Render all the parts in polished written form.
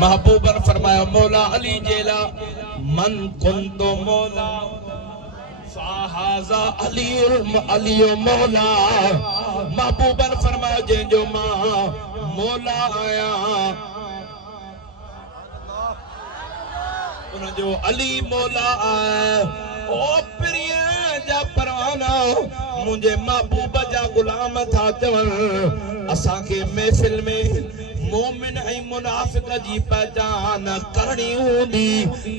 महबूबन फरमाया मौला अली जेला मन कुंतो मौला फाहाजा अली मौला। महबूबन फरमाया जंहिंजो मां मौला आया उनजो अली मौला आया। ओ प्रिय जा परवाना मुझे महबूब जा गुलाम था चवन। असा के महफिल में मोमिन ऐं मुनाफिक जी पहचान करणी हूंदी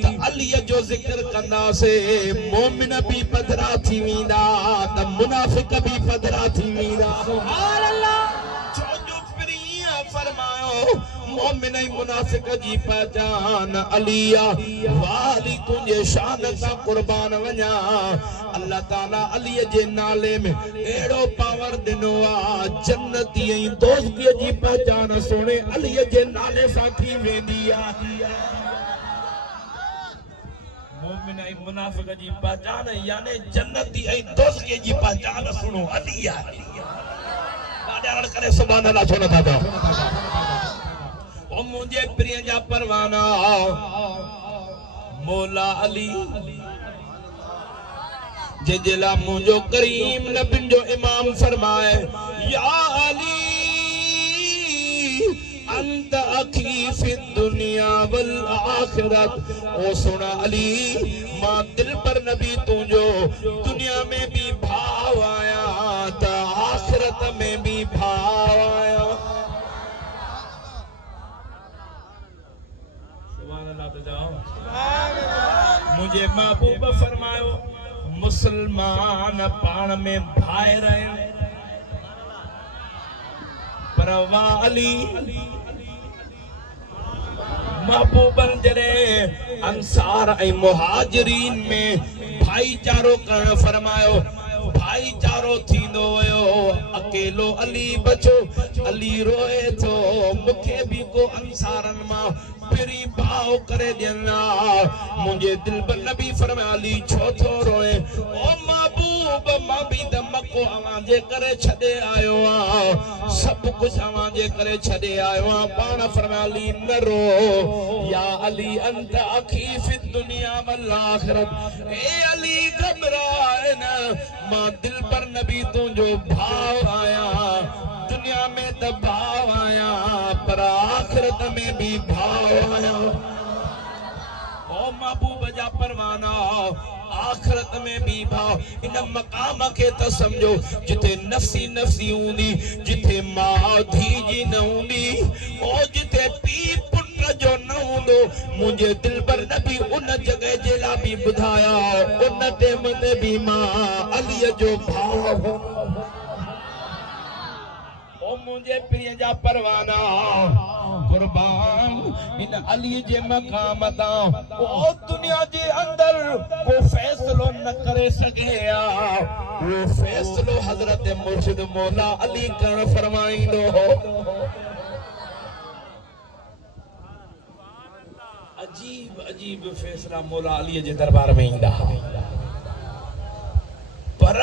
त अलीअ जो ज़िक्र कंदासे। मोमिन भी पधरा थी वेंदा त मुनाफिक भी पधरा थी वेंदा। सुभान अल्लाह। छो जो प्रिय फरमायो मोमिन ऐं मुनाफिक जी पहचान अलिया। वाली तुझे शान सां कुर्बान वञा। अल्लाह ताला अलीअ जे नाले में एड़ो पावर दिनो आ जन्नती ऐं दोस्तीअ जी पहचान सोने अलीअ जे नाले सां थी वेंदी आ। मोमिन ऐं मुनाफिक जी पहचान यानी जन्नती ऐं दोस्तीअ जी पहचान सुनो अली आ। ॾाढा करे सुभान अल्लाह छो नथा चओ। ओ मुझे प्रिय जा परवाना मौला अली जेला मुझो करीम नबिन जो इमाम फरमाए या अली अंत अखी फी दुनिया वल आखिरत। ओ सुना अली मां दिल पर नबी तुझो दुनिया में भी भाव आया त आखिरत में भी भाव आया। मुझे महबूब फरमायो मुसलमान पान में भाई रहे पर वाह अली महबूबन जरे अंसार ऐं मुहाजिरीन में भाईचारो करण फरमायो। भाईचारो थींदो वयो अकेलो अली बचो। अली रोए थो मुखे भी को अंसारन मां पिरी भाव करे देना। मुझे दिल पर नबी फरमाया अली छो थो रोए। ओ महबूब मां भी त मको अवांजे करे छडे आयो आ। सब कुछ अवांजे करे छडे आयो आ। पाण फरमाया अली न रो या अली अंत अखी फी दुनिया वल आखिरत। ए अली घबराए न मां दिल पर नबी तुझो भाव आया। दुनिया में त भाव आया पर आखिरत में भी भाव आया। ओ महबूब जा परवाना आखिरत में भी भाव। इन मकाम के त समझो जिथे नफसी नफसी हूंदी जिथे मां धीजी न हूंदी ओ जिथे पी पुट जो न हूंदो। मुझे दिल पर नबी उन जगह जे ला भी बुधाया उन टेम ते भी मां अलीअ जो भाव। ओ मुझे प्रिय जा परवाना कुर्बान इन अली जे मकाम ता ओ दुनिया जे अंदर को फैसलो न करे सके आ। वो फैसलो हजरत मुर्शिद मौला अली करण फरमाइंदो हो। अजीब अजीब फैसला मौला अली जे दरबार में इंदा पर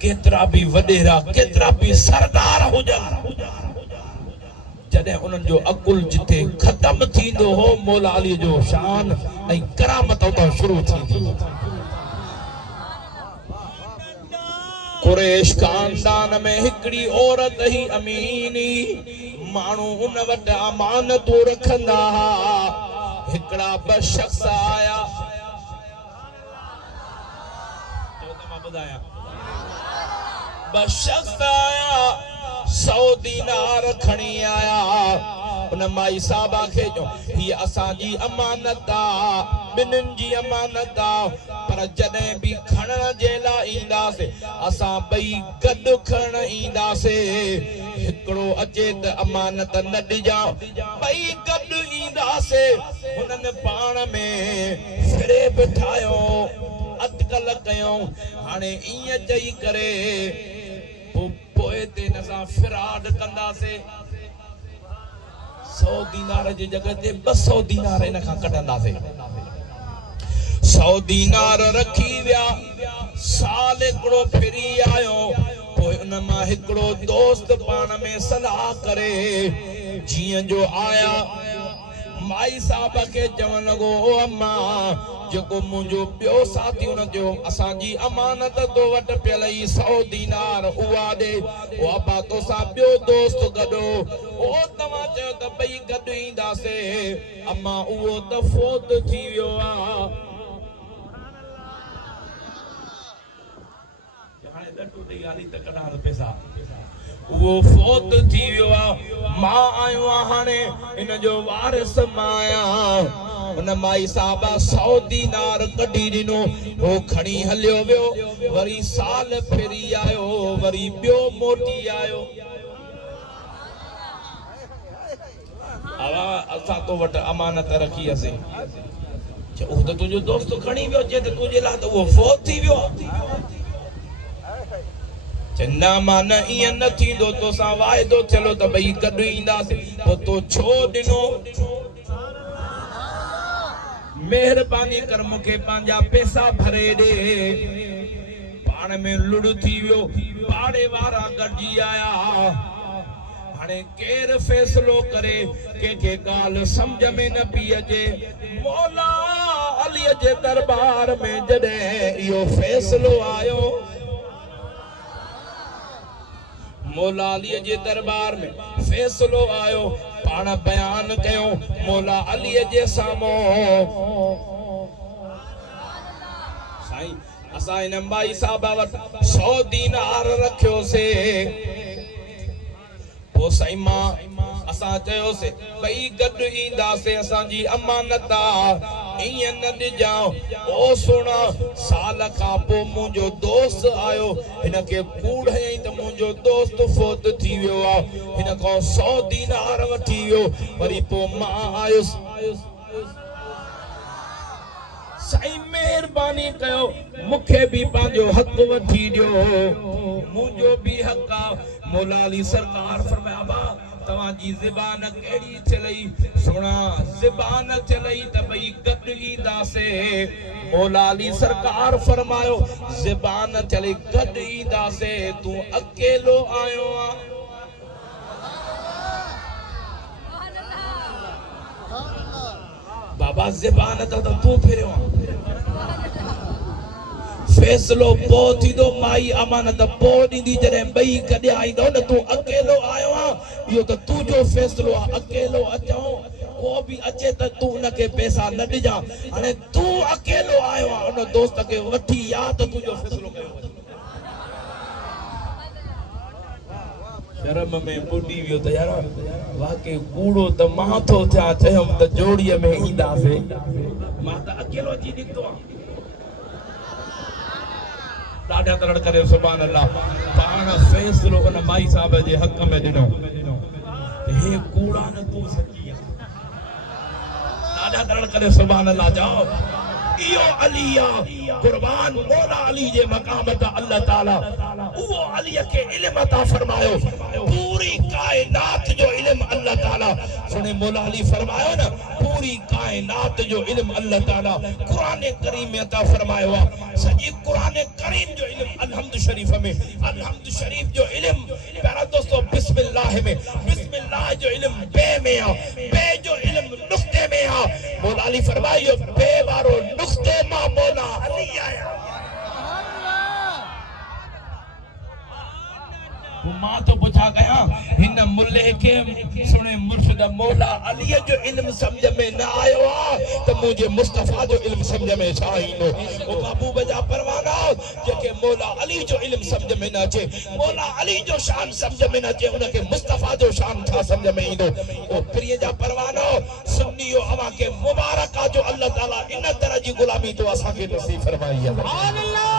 केतरा भी वडेरा केतरा भी सरदार हुजन जदे उनन जो अकुल जिथे खत्म थींदो हो मौला अली जो शान ऐं करामत उतो शुरू थींदी। कुरैश खानदान में हिकड़ी औरत ही अमीनी मानू उन वट अमानतूं रखंदा हा। हिकड़ा ब शख्स आया जो तमा बुधाया ब शख्स आया 100 दीनार खणी आया। उन माई साहबा खे जो ही असां जी अमानत आ बिन्हिनि जी अमानत आ पर जॾहिं भी खणण जे लाइ ईंदासीं असां ॿई गॾु खणण ईंदासीं। हिकिड़ो अचे त अमानत न ॾिजां ॿई गॾु ईंदासीं। हुननि पाण में फिरेब ठाहियो अटकल कयूं हाणे ईअं चई करे पोइ ते असां फिराड कंदासीं। 100 दीनार जी जगह ते 200 दीनार इन खां कढंदासीं। 100 दीनार रखी विया। साल हिकिड़ो फिरी आयो पोइ उन मां हिकिड़ो दोस्त पाण में सलाह करे जीअं जो आया माई साहब के चवण लॻो ओ अम्मा जेको मुंहिंजो ॿियो साथी हुन जो असांजी अमानत तो वटि पियल ई 100 दीनार उहा ॾे ओ अब्बा तोसां ॿियो दोस्त गॾो ओ तव्हां चयो त ॿई गॾु ईंदासीं अम्मा उहो त फोत थी वियो आहे हाणे लटू ॾेई हाली त कढां पैसा वो फोत थी वियो आहे मां आयो आहियां हाणे इन जो वारिस मां आहियां उन माई साहब 100 दीनार कढी ॾिनो हो खणी हलियो वियो वरी साल फेरी आयो वरी ॿियो मोटी आयो असां तो वटि अमानत रखी असीं उहो त तुंहिंजो दोस्त खणी वियो चए त तुंहिंजे लाइ त उहो फोत थी वियो चंदा मान इं न थींदो तोसां वाइदो चलो त भई गॾु ईंदासीं पोइ तो छो ॾिनो मेहरबानी कर मूंखे पंहिंजा पैसा भरे ॾे पाण में लुड़ थी वियो पाड़े वारा गॾिजी आया हाणे केरु फ़ैसिलो करे कंहिंखे ॻाल्हि सम्झ में न पई अचे मौला अलीअ जे दरबार में जॾहिं इहो फ़ैसिलो आयो मौला अलीअ जे दरबार में फ़ैसिलो आयो पाण बयान कयो मौला अलीअ जे साम्हूं साईं असां इन माई साहब वटि 100 दीनार रखियोसीं पोइ साईं मां असां चयोसीं ॿई गॾु ईंदासीं असांजी अमानत इं न ॾिजाओ ओ सोना साल खां पोइ मुंहिंजो दोस्त आयो हिनखे कूड़ हयईं त मुंहिंजो दोस्त फोत थी वियो आहे हिन खां 100 दीनार वठी वियो वरी पोइ मां आयुसि साईं मेहरबानी कयो मूंखे बि पंहिंजो हक़ वठी ॾियो मुंहिंजो बि हक़ आहे मौला अली सरकार फरमाया बा तव्हांजी ज़बान कहिड़ी चलई सुणा ज़बान चलई त भई गॾु ईंदासीं मौला अली सरकार फरमायो ज़बान चले गॾु ईंदासीं तूं अकेलो आयो आहे बाबा ज़बान त तूं फिरियो आहे फ़ैसिलो पोइ थींदो माई अमानत पोइ ॾींदी जॾहिं ॿई गॾिया ईंदो न तूं अकेलो आयो आहे इहो त तुंहिंजो फ़ैसिलो आहे अकेलो अचो को बि अचे त तूं उनखे पैसा न ॾिजां हाणे तूं अकेलो आयो आहे उन दोस्त खे वठी या त तुंहिंजो फ़ैसिलो कयो शर्म में ॿुॾी वियो त यार वाकई कूड़ो त मां थो थियां चयुमि त जोड़ीअ में ईंदासीं मां त अकेलो अची निकितो आहियां ॾाढा तलड़ करे सुभान अल्लाह पाण फ़ैसिलो उन माई साहब जे हक़ में ॾिनो हे कूड़ा न तूं सची आहे ॾाढा तलड़ करे सुभान अल्लाह जाओ इहो अली आहे कुर्बान मौला अली जे मक़ाम ते अल्लाह ताला उहो अली खे इल्म अता फरमायो पूरी कायनात जो इल्म अल्लाह ताला सुने मौला अली फरमायो न पूरी कायनात जो इल्म अल्लाह ताला कुरान करीम में अता फरमायो आहे सॼी कुरान करीम जो इल्म अलहम्द शरीफ जो इल्म प्यारा दोस्तों बिस्मिल्लाह में बिस्मिल्लाह जो इल्म बे में आहे बे जो इल्म नुक्ते में आहे मौला अली फरमायो बे वारो नुक्ते मां मौला अली आया मां तो पुछा कया हिन मुल्ले के सुने मुर्शिद मौला अली जो इल्म समझ में न आयो त मुझे मुस्तफा जो इल्म समझ में छा ईंदो ओ महबूब जा परवाना जेके मौला अली जो इल्म समझ में न अचे मौला अली जो शान समझ में न अचे उनके मुस्तफा जो शान छा समझ में ईंदो ओ प्रिय जा परवाना सुन्नियो अवा के मुबारक जो अल्लाह ताला इन तरह जी गुलामी तो असा के नसीब फरमाई है सुभान अल्लाह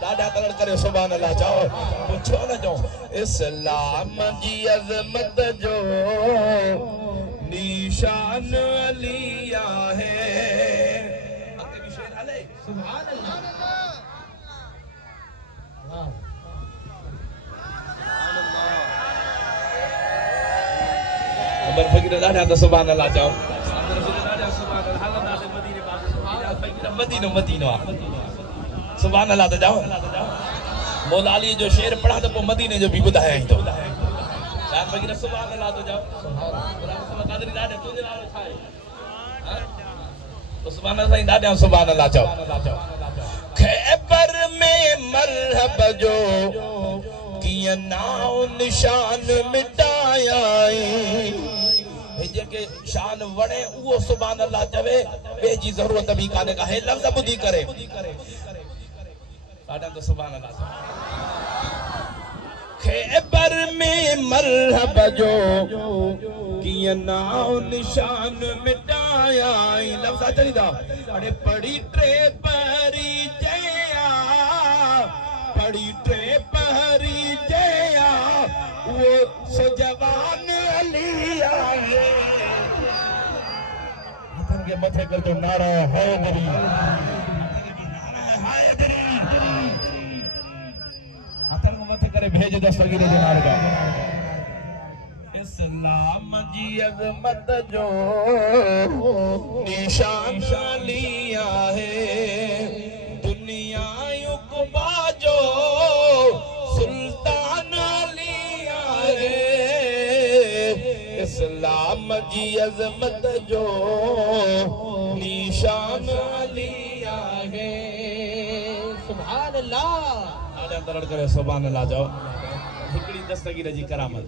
दादा कलर करे सुभान अल्लाह जाओ पूछो न जो इस्लाम जी अजमत जो निशान अलिया है आगे भी शेर अले सुभान अल्लाह वाह अमर फकीर दादा तो सुभान अल्लाह जाओ दादा सुभान अल्लाह हालत से मदीने पास फकीर मदीना सुभान अल्लाह तो जाओ मौला अली जो शेर पढ़ा तो मदीने जो भी बुधाया ही तो शान फकीर सुभान अल्लाह तो जाओ सुभान अल्लाह कादरी दादा तुझे नाल छाए सुभान अल्लाह साईं ॾाढा सुभान अल्लाह चओ खैबर में मरहब जो कीअं नाओ निशान मिटाया हे जेके शान वणे उहो सुभान अल्लाह चवे ॿिए जी ज़रूरत बि कान्हे का हे लफ़्ज़ ॿुधी करे ॾाढा त सुभान अल्लाह खैबर में मरहब जो कीअं नाओ निशान मिटाया लफ़्ज़ अचनि था अरे पढ़ी टे पहरी जया पढ़ी टे पहरी जया वो सजवान अली आहे हथन के मथे कर दो नारा हैदरी हथन को मथे करे भेज दो सगीरे जो नारा इस्लाम जी अज़मत जो निशान लिया है दुनिया युकबा जो सुल्तान लिया है इस्लाम जी अज़मत जो निशान लिया है सुभान अल्लाह आजा दरड़ करे सुभान अल्लाह जाओ हिकड़ी दस्तगीर जी करामत